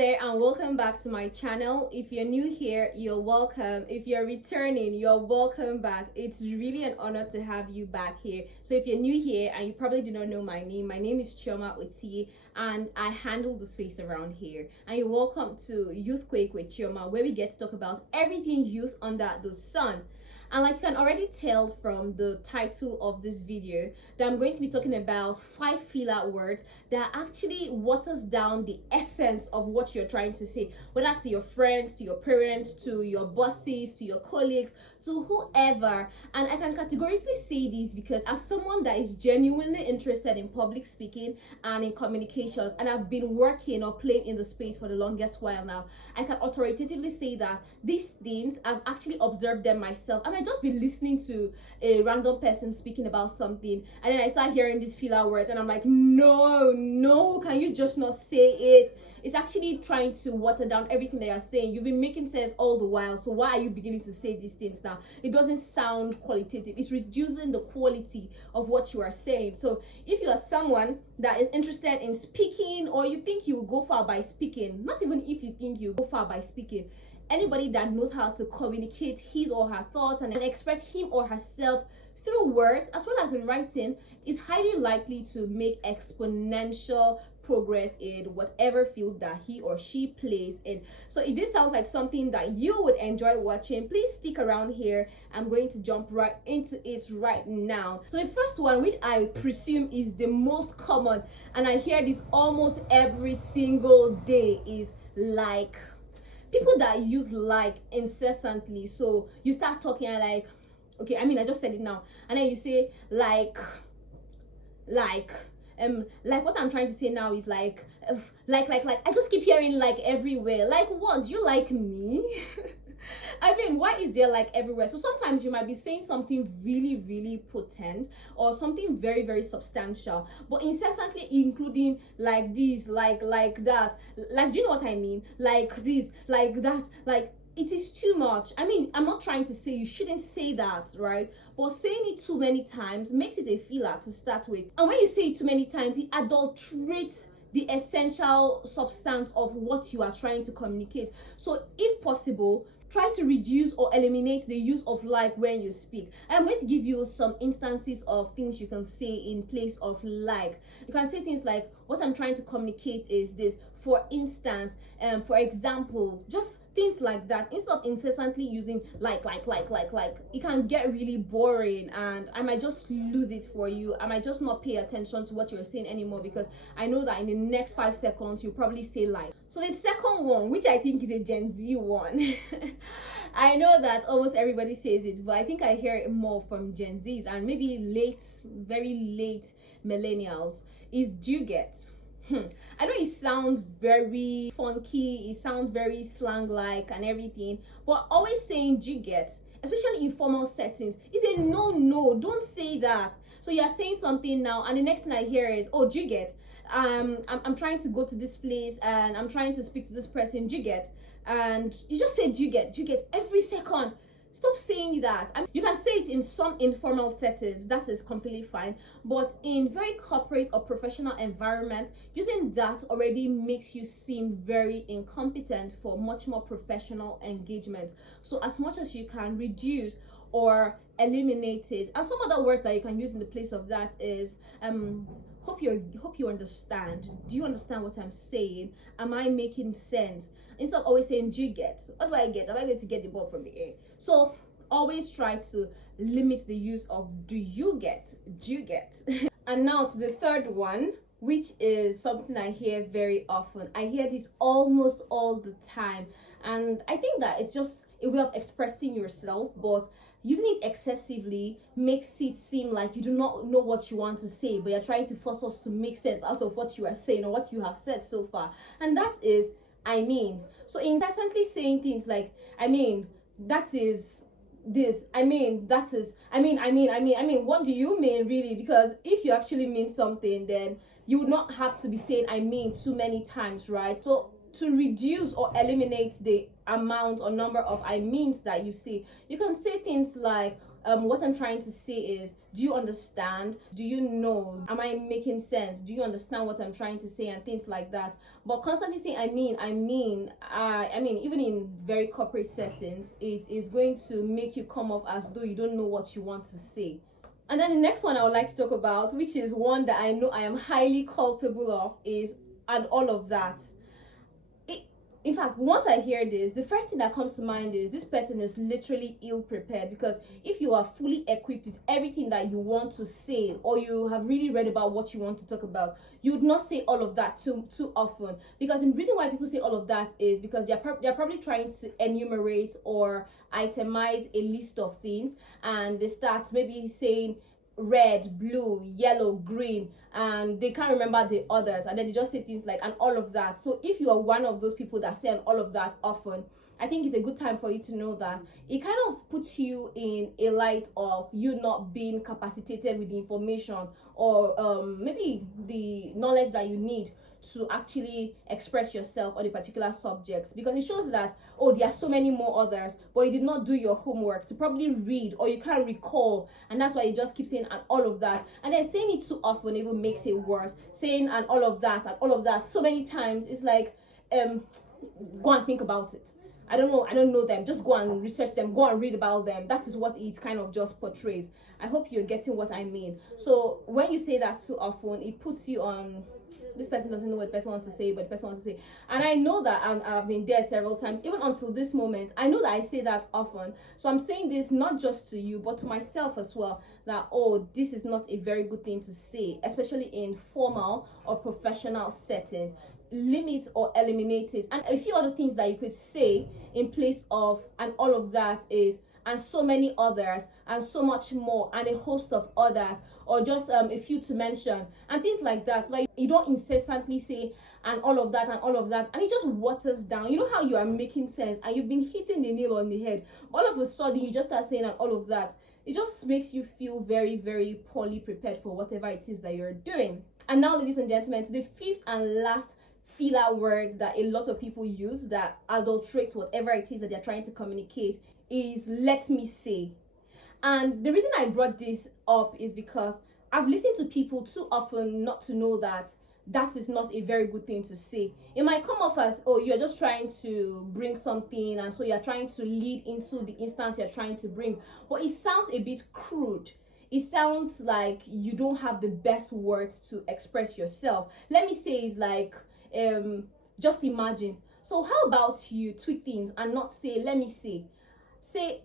there, and welcome back to my channel. If you're new here, you're welcome. If you're returning, you're welcome back. It's really an honor to have you back here. So if you're new here and you probably do not know my name is Chioma Oti, and I handle the space around here. And you're welcome to Youthquake with Chioma, where we get to talk about everything youth under the sun. And like you can already tell from the title of this video, that I'm going to be talking about 5 filler words that actually waters down the essence of what you're trying to say, whether to your friends, to your parents, to your bosses, to your colleagues, to whoever. And I can categorically say this because as someone that is genuinely interested in public speaking and in communications, and I've been working or playing in the space for the longest while now, I can authoritatively say that these things, I've actually observed them myself. I might just be listening to a random person speaking about something, and then I start hearing these filler words, and I'm like, no, can you just not say it? It's actually trying to water down everything that you're saying. You've been making sense all the while, so why are you beginning to say these things now? It doesn't sound qualitative. It's reducing the quality of what you are saying. So if you are someone that is interested in speaking, or you think you will go far by speaking, not even if you think you go far by speaking, anybody that knows how to communicate his or her thoughts and express him or herself through words as well as in writing is highly likely to make exponential progress in whatever field that he or she plays in. So if this sounds like something that you would enjoy watching, please stick around here. I'm going to jump right into it right now. So the first one, which I presume is the most common, and I hear this almost every single day, is like. People that use like incessantly. So you start talking and like, okay, I mean, I just said it now, and then you say like what I'm trying to say now is like I just keep hearing like everywhere. Like, what, do you like me? I mean, why is there like everywhere? So sometimes you might be saying something really potent or something very substantial, but incessantly including like this, like that, like, do you know what I mean? Like this, like that, like, it is too much. I mean, I'm not trying to say you shouldn't say that, right? But saying it too many times makes it a filler to start with. And when you say it too many times, it adulterates the essential substance of what you are trying to communicate. So if possible, try to reduce or eliminate the use of like when you speak. And I'm going to give you some instances of things you can say in place of like. You can say things like, what I'm trying to communicate is this. For instance, for example, just things like that. Instead of incessantly using like, it can get really boring, and I might just lose it for you. I might just not pay attention to what you're saying anymore, because I know that in the next 5 seconds you'll probably say like. So the second one, which I think is a Gen Z one, I know that almost everybody says it, but I think I hear it more from Gen Zs and maybe very late millennials, is do you get? I know it sounds very funky, it sounds very slang-like and everything, but always saying do you get, especially in formal settings, is a no, don't say that. So you're saying something now, and the next thing I hear is, oh, do you get? I'm trying to go to this place and I'm trying to speak to this person, do you get? And you just say do you get every second. Stop saying that. I mean, you can say it in some informal settings, that is completely fine, but in very corporate or professional environment, using that already makes you seem very incompetent for much more professional engagement. So as much as you can reduce or eliminate it. And some other words that you can use in the place of that is hope you understand. Do you understand what I'm saying? Am I making sense? Instead of always saying do you get? What do I get? Am I going to get the ball from the air? So always try to limit the use of do you get? And now to the third one, which is something I hear very often. I hear this almost all the time, and I think that it's just a way of expressing yourself, but using it excessively makes it seem like you do not know what you want to say, but you're trying to force us to make sense out of what you are saying or what you have said so far. And that is, I mean. So incessantly saying things like, I mean, that is this, I mean, that is, I mean, what do you mean really? Because if you actually mean something, then you would not have to be saying I mean too many times, right? So to reduce or eliminate the amount or number of I means that you say, you can say things like, what I'm trying to say is, do you understand? Do you know? Am I making sense? Do you understand what I'm trying to say, and things like that? But constantly saying I mean, even in very corporate settings, it is going to make you come off as though you don't know what you want to say. And then the next one I would like to talk about, which is one that I know I am highly culpable of, is and all of that. In fact, once I hear this, the first thing that comes to mind is this person is literally ill prepared, because if you are fully equipped with everything that you want to say, or you have really read about what you want to talk about, you would not say all of that too often. Because the reason why people say all of that is because they're probably trying to enumerate or itemize a list of things, and they start maybe saying red, blue, yellow, green, and they can't remember the others, and then they just say things like and all of that. So if you are one of those people that say and all of that often, I think it's a good time for you to know that it kind of puts you in a light of you not being capacitated with the information, or maybe the knowledge that you need to actually express yourself on a particular subject, because it shows that, oh, there are so many more others, but you did not do your homework to probably read, or you can't recall, and that's why you just keep saying and all of that. And then saying it too often even makes it worse. Saying and all of that so many times, it's like, go and think about it. I don't know them. Just go and research them. Go and read about them. That is what it kind of just portrays. I hope you're getting what I mean. So when you say that too often, it puts you on, this person doesn't know what the person wants to say, but the person wants to say. And I know that I've been there several times, even until this moment. I know that I say that often. So I'm saying this not just to you, but to myself as well, that, oh, this is not a very good thing to say, especially in formal or professional settings. Limit or eliminate it. And a few other things that you could say in place of and all of that is and so many others and so much more and a host of others, or just a few to mention and things like that, so that you don't incessantly say and all of that and all of that, and it just waters down. You know how you are making sense and you've been hitting the nail on the head, all of a sudden you just start saying and all of that. It just makes you feel very, very poorly prepared for whatever it is that you're doing. And now, ladies and gentlemen, to the fifth and last filler word that a lot of people use that adulterate whatever it is that they're trying to communicate is let me say. And the reason I brought this up is because I've listened to people too often not to know that that is not a very good thing to say. It might come off as, oh, you're just trying to bring something, and so you're trying to lead into the instance you're trying to bring, but it sounds a bit crude. It sounds like you don't have the best words to express yourself. Let me say is like, just imagine. So how about you tweak things and not say let me say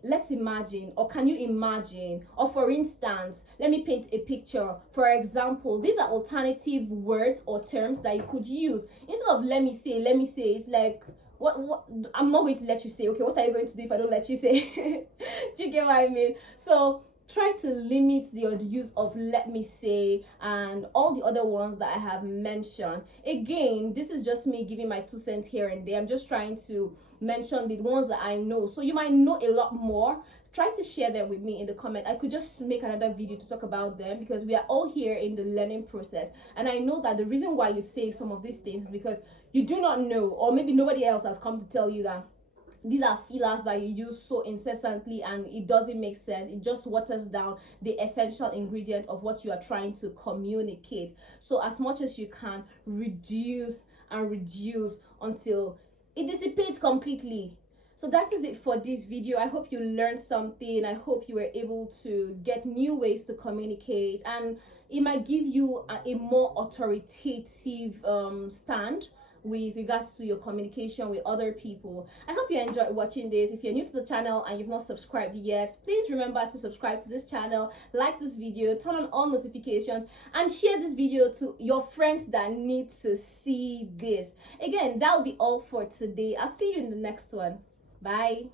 let's imagine, or can you imagine, or for instance, let me paint a picture. For example, these are alternative words or terms that you could use instead of let me say. It's like, what I'm not going to let you say. Okay, what are you going to do if I don't let you say? Do you get what I mean? So try to limit the use of let me say and all the other ones that I have mentioned. Again, this is just me giving my 2 cents here and there. I'm just trying to mention the ones that I know. So you might know a lot more. Try to share them with me in the comment. I could just make another video to talk about them, because we are all here in the learning process. And I know that the reason why you say some of these things is because you do not know, or maybe nobody else has come to tell you that these are fillers that you use so incessantly and it doesn't make sense. It just waters down the essential ingredient of what you are trying to communicate. So as much as you can, reduce and reduce until it dissipates completely. So that is it for this video. I hope you learned something. I hope you were able to get new ways to communicate, and it might give you a more authoritative stand with regards to your communication with other people. I hope you enjoyed watching this. If you're new to the channel and you've not subscribed yet, please remember to subscribe to this channel, like this video, turn on all notifications, and share this video to your friends that need to see this. Again, that will be all for today. I'll see you in the next one. Bye.